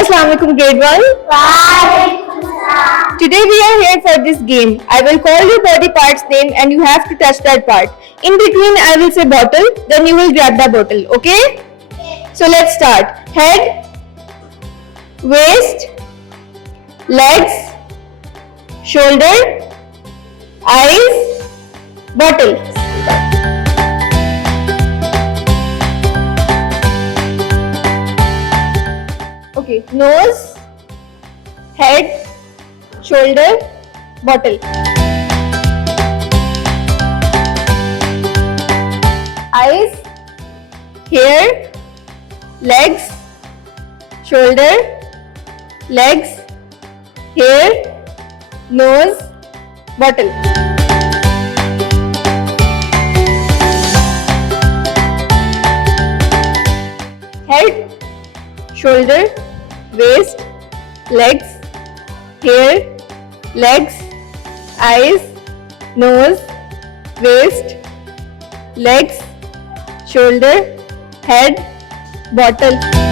Assalamu alaikum grade 1. Today we are here for this game. I will call your body part's name and you have to touch that part. In between I will say bottle, then you will grab the bottle, okay? So let's start. Head, waist, legs, shoulder, eyes, bottle. Okay, nose, head, shoulder, bottle. Eyes, hair, legs, shoulder, legs, hair, nose, bottle. Head, shoulder, waist, legs, hair, legs, eyes, nose, waist, legs, shoulder, head, bottle.